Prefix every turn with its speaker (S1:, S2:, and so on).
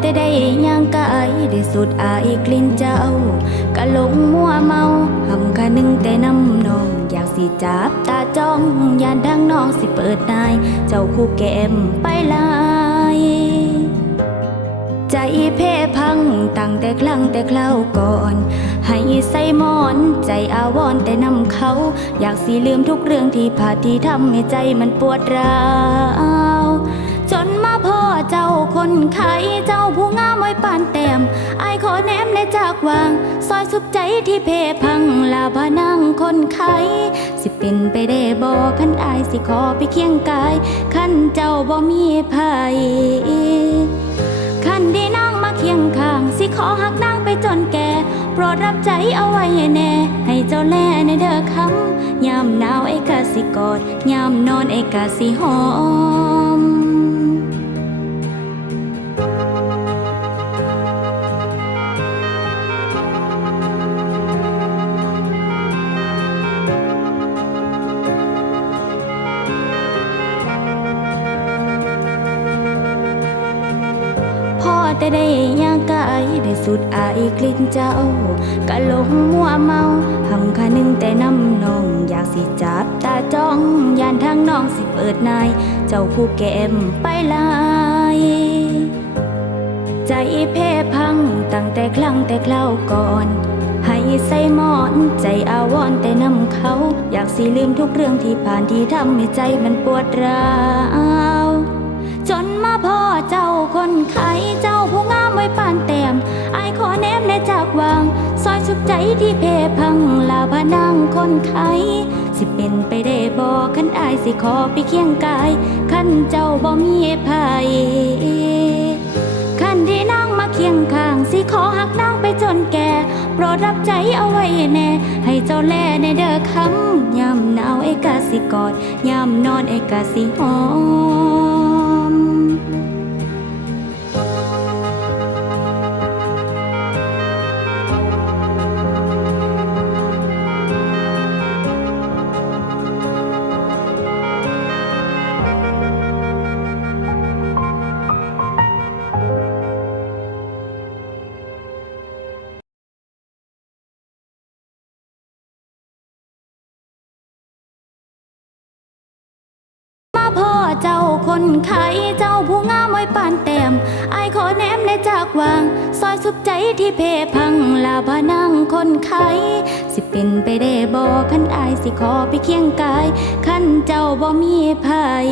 S1: แต่ได้ย่างกายได้สุดอายกลิ่นเจ้ากะหลงมัวเมาหำคานึงแต่น้ำนอง อยากสิจับตาจ้องยานทางน้องสิเปิดนาย เจ้าคู่แก้มไปลายใจเพ่พังตั้งแต่ครั้งแต่คราวก่อน ให้ใส่หมอน ใจอาวรณ์แต่นำเขา อยากสิลืมทุกเรื่องที่ผ่านที่ทำให้ใจมันปวดร้าวจนมาพ่อเจ้าคนไข้ ผู้งามไว้ปานแต้มไอขอแนมในจากวาง ซอยสุขใจที่เพพังลาพานั่งคนไข้สิเป็นไปได้บ่คันอายสิขอไปเคียงกายคันเจ้าบ่มีภัยคันได้นั่งมาเคียงข้าง สิขอหักนั่งไปจนแก่โปรดรับใจเอาไว้แน่ ให้เจ้าแลในเด้อคำยามหนาวไอ้กะสิกอดยามนอนไอ้กะสิหอม แต่ได้ย่างกายได้สุดอายกลิ่นเจ้ากะหลงมัวเมาหำคานึงแต่น้ำนอง อยากสิจับตาจ้องยานทางน้องสิเปิดนาย เจ้าผู้แก้มไปลายใจเพ่พังตั้งแต่ครั้งแต่คราวก่อน ให้ใส่หมอนใจอาวรณ์แต่นำเขา อยากสิลืมทุกเรื่องที่ผ่านที่ทำให้ใจมันปวดร้าว ไว้ปานแต้มไอายขอแนมในจากวางซอยสุขใจที่เพพังลาพนังคนไข้สิเป็นไปได้บ่คันอายสิขอไปเคียงกาย คันเจ้าบ่มีภัยคันที่นั่งมาเคียงข้าง สิขอหักนั่งไปจนแก่โปรดรับใจเอาไว้แน่ ให้เจ้าแลในเด้อคำยามหนาวไอ้กาสิกอดยามนอนไอ้กาสิหอม เจ้าคนไข้เจ้าผู้งามไว้ปานแต้มไอขอแนมในจากวาง ซอยสุขใจที่เพพังลาพนังคนไข้สิเป็นไปได้บ่คันอายสิขอไปเคียงกาย คันเจ้าบ่มีภัย